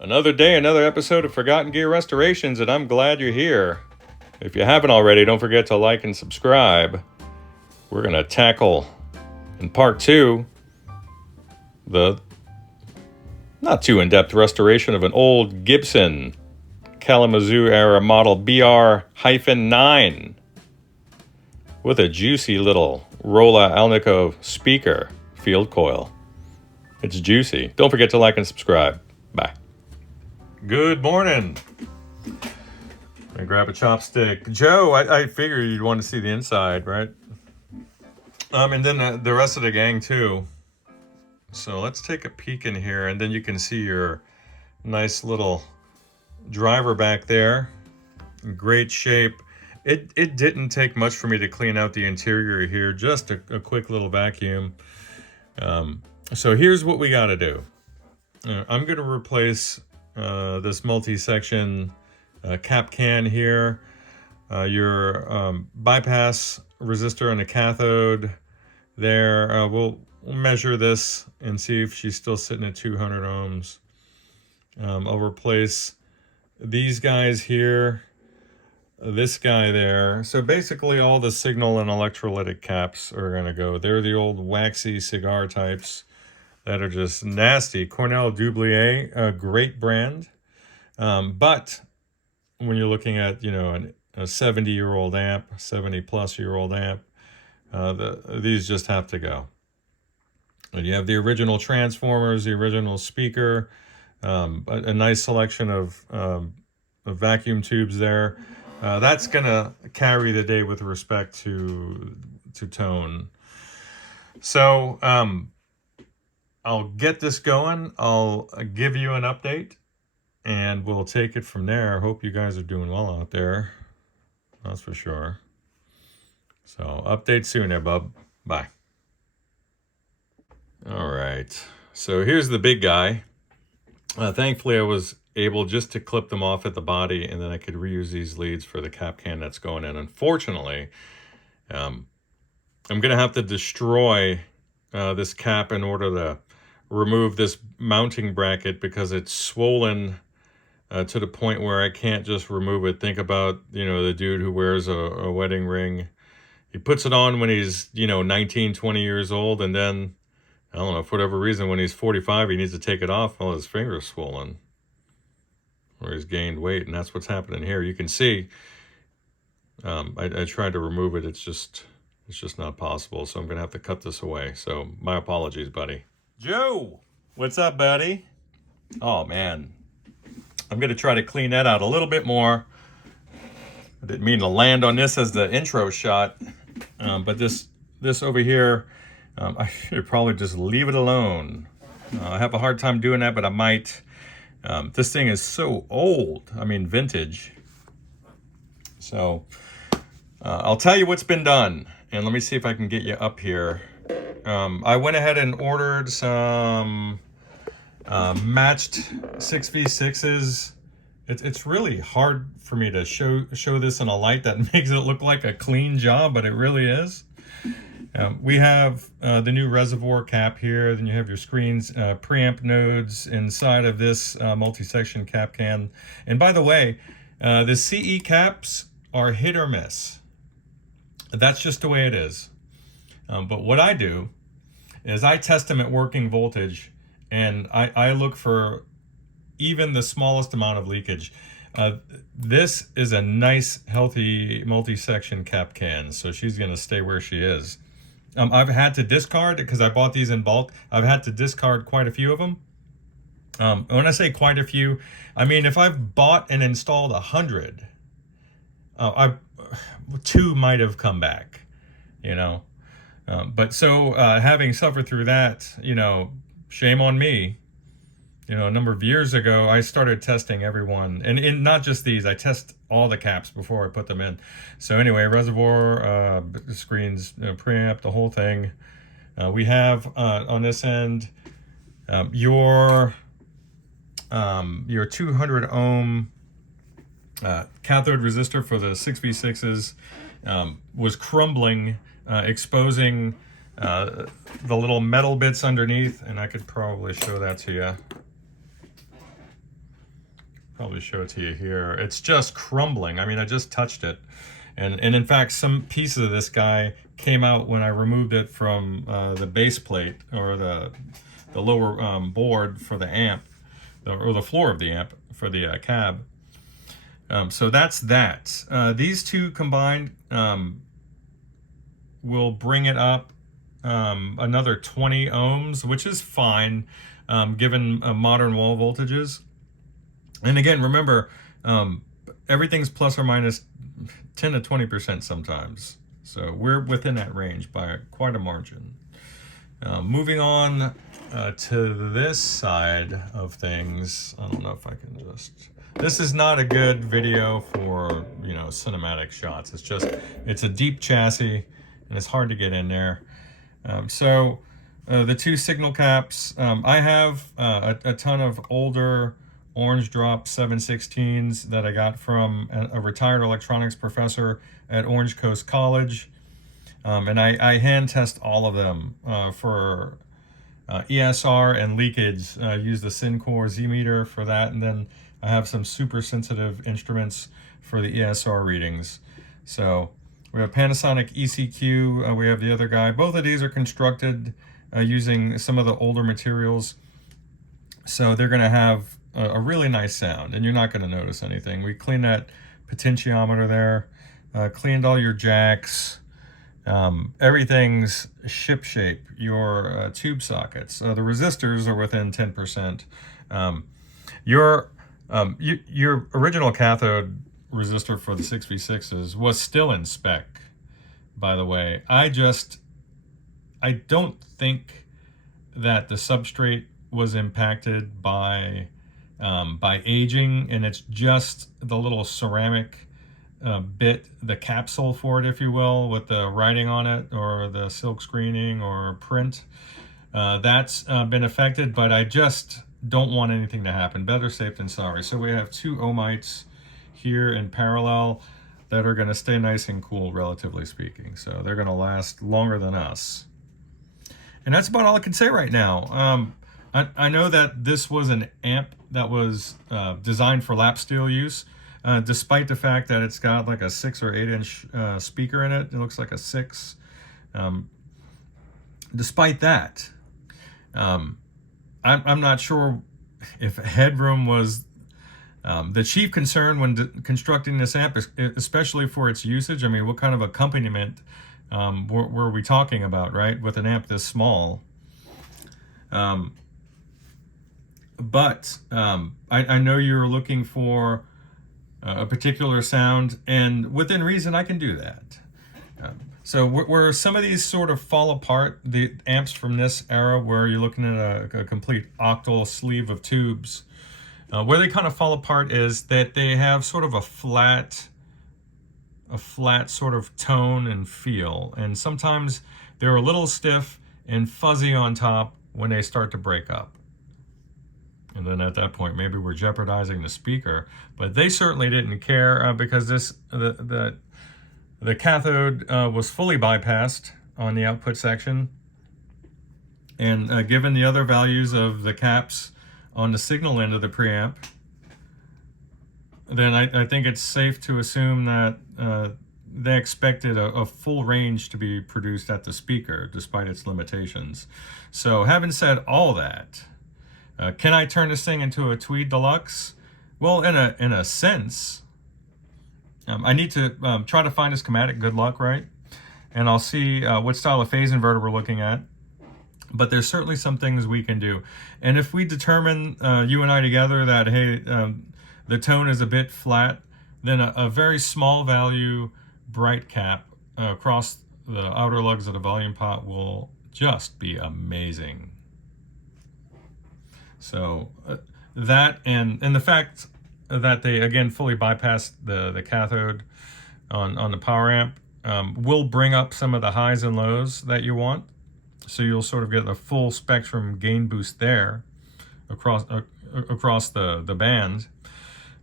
Another day, another episode of Forgotten Gear Restorations, and I'm glad you're here. If you haven't already, don't forget to like and subscribe. We're going to tackle, in part 2, the not too in-depth restoration of an old Gibson Kalamazoo era model BR-9 with a juicy little Rolla Alnico speaker field coil. It's juicy. Don't forget to like and subscribe. Bye. Good morning. Let me grab a chopstick. Joe, I figured you'd want to see the inside, right? And then the rest of the gang too. So let's take a peek in here, and then you can see your nice little driver back there. In great shape. It didn't take much for me to clean out the interior here. Just a quick little vacuum. So here's what we got to do. I'm going to replace this multi-section cap can here, your bypass resistor on the cathode there. We'll measure this and see if she's still sitting at 200 ohms. I'll replace these guys here, this guy there. So basically all the signal and electrolytic caps are going to go. They're the old waxy cigar types that are just nasty. Cornell Dublier, a great brand. But when you're looking at, you know, a 70-year-old amp, 70-plus-year-old amp, these just have to go. And you have the original transformers, the original speaker, a nice selection of vacuum tubes there. That's going to carry the day with respect to tone. So I'll get this going. I'll give you an update, and we'll take it from there. Hope you guys are doing well out there. That's for sure. So update soon there, bub. Bye. All right. So here's the big guy. Thankfully, I was able just to clip them off at the body, and then I could reuse these leads for the cap can that's going in. Unfortunately, I'm going to have to destroy this cap in order to remove this mounting bracket because it's swollen to the point where I can't just remove it. Think about, you know, the dude who wears a wedding ring. He puts it on when he's, you know, 19, 20 years old, and then, I don't know, for whatever reason, when he's 45, he needs to take it off while his finger's swollen. Or he's gained weight, and that's what's happening here. You can see, I tried to remove it. It's just not possible, so I'm going to have to cut this away. So my apologies, buddy. Joe, what's up, buddy? Oh, man. I'm going to try to clean that out a little bit more. I didn't mean to land on this as the intro shot, but this over here, I should probably just leave it alone. I have a hard time doing that, but I might. This thing is so old. I mean, vintage. So I'll tell you what's been done. And let me see if I can get you up here. I went ahead and ordered some matched 6v6s. It's really hard for me to show this in a light that makes it look like a clean job, but it really is. We have the new reservoir cap here. Then you have your screens, preamp nodes inside of this multi-section cap can. And by the way, the CE caps are hit or miss. That's just the way it is. But what I do is I test them at working voltage, and I look for even the smallest amount of leakage. This is a nice, healthy multi-section cap can, so she's going to stay where she is. I've had to discard, because I bought these in bulk, I've had to discard quite a few of them. When I say quite a few, I mean if I've bought and installed 100, 2 might have come back, you know. But so having suffered through that, you know, shame on me. You know, a number of years ago, I started testing everyone, and not just these. I test all the caps before I put them in. So anyway, reservoir, screens, preamp, the whole thing. We have on this end your 200 ohm cathode resistor for the 6v6s was crumbling, exposing the little metal bits underneath, and I could probably show that to you. probably show it to you here. It's just crumbling. I mean, I just touched it. And in fact, some pieces of this guy came out when I removed it from the base plate, or the lower board for the amp, or the floor of the amp for the cab. So that's that. These two combined will bring it up another 20 ohms, which is fine given modern wall voltages. And again, remember, everything's plus or minus 10 to 20% sometimes. So we're within that range by quite a margin. Moving on to this side of things. I don't know if I can just... This is not a good video for, you know, cinematic shots. It's a deep chassis and it's hard to get in there. The two signal caps, I have a ton of older orange drop 716s that I got from a retired electronics professor at Orange Coast College. And I hand test all of them for ESR and leakage. Use the Syncor Z meter for that, and then I have some super sensitive instruments for the ESR readings. So we have Panasonic ECQ, we have the other guy. Both of these are constructed using some of the older materials. So they're gonna have a really nice sound, and you're not gonna notice anything. We cleaned that potentiometer there, cleaned all your jacks. Everything's ship shape. Your tube sockets, the resistors are within 10%. Your original cathode resistor for the 6v6s was still in spec, by the way. I don't think that the substrate was impacted by aging, and it's just the little ceramic bit, the capsule for it, if you will, with the writing on it, or the silk screening or print. That's been affected, but I just don't want anything to happen. Better safe than sorry. So we have two ohmites here in parallel that are going to stay nice and cool, relatively speaking. So they're going to last longer than us. And that's about all I can say right now. I know that this was an amp that was designed for lap steel use. Despite the fact that it's got like a 6 or 8 inch speaker in it. It looks like a 6. Despite that, I'm not sure if headroom was the chief concern when constructing this amp, especially for its usage. I mean, what kind of accompaniment were we talking about, right, with an amp this small? But I know you're looking for a particular sound, and within reason I can do that. So where some of these sort of fall apart, the amps from this era where you're looking at a complete octal sleeve of tubes, where they kind of fall apart is that they have sort of a flat sort of tone and feel, and sometimes they're a little stiff and fuzzy on top when they start to break up. And then at that point, maybe we're jeopardizing the speaker. But they certainly didn't care because the cathode was fully bypassed on the output section. And given the other values of the caps on the signal end of the preamp, then I think it's safe to assume that they expected a full range to be produced at the speaker, despite its limitations. So having said all that, can I turn this thing into a Tweed Deluxe? Well, in a sense. I need to try to find a schematic. Good luck, right? And I'll see what style of phase inverter we're looking at. But there's certainly some things we can do. And if we determine, you and I together, that, hey, the tone is a bit flat, then a very small value bright cap across the outer lugs of the volume pot will just be amazing. So that and the fact that they, again, fully bypassed the cathode on the power amp will bring up some of the highs and lows that you want. So you'll sort of get a full spectrum gain boost there across the band.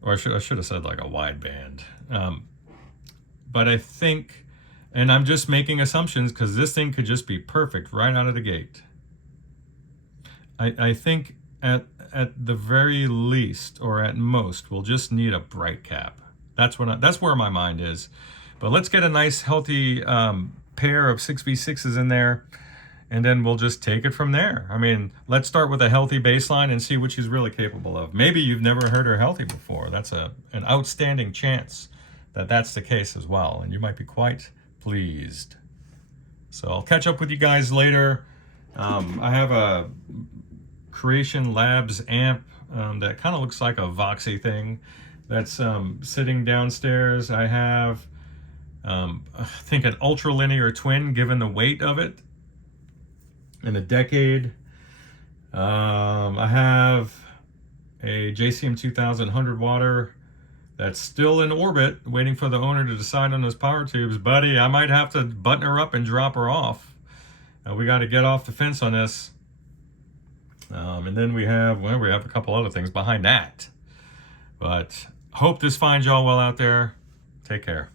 Or I should have said like a wide band. But I think, and I'm just making assumptions because this thing could just be perfect right out of the gate. I think at the very least, or at most, we'll just need a bright cap. That's where my mind is. But let's get a nice healthy pair of 6v6s in there, and then we'll just take it from there. I mean, let's start with a healthy baseline and see what she's really capable of. Maybe you've never heard her healthy before. That's an outstanding chance that that's the case as well, and you might be quite pleased. So I'll catch up with you guys later. I have a Creation Labs amp that kind of looks like a Voxy thing that's sitting downstairs. I have I think an ultra linear twin, given the weight of it, in a decade. I have a JCM 2000 100 watter that's still in orbit, waiting for the owner to decide on those power tubes. Buddy, I might have to button her up and drop her off. We got to get off the fence on this. And then we have a couple other things behind that. But hope this finds y'all well out there. Take care.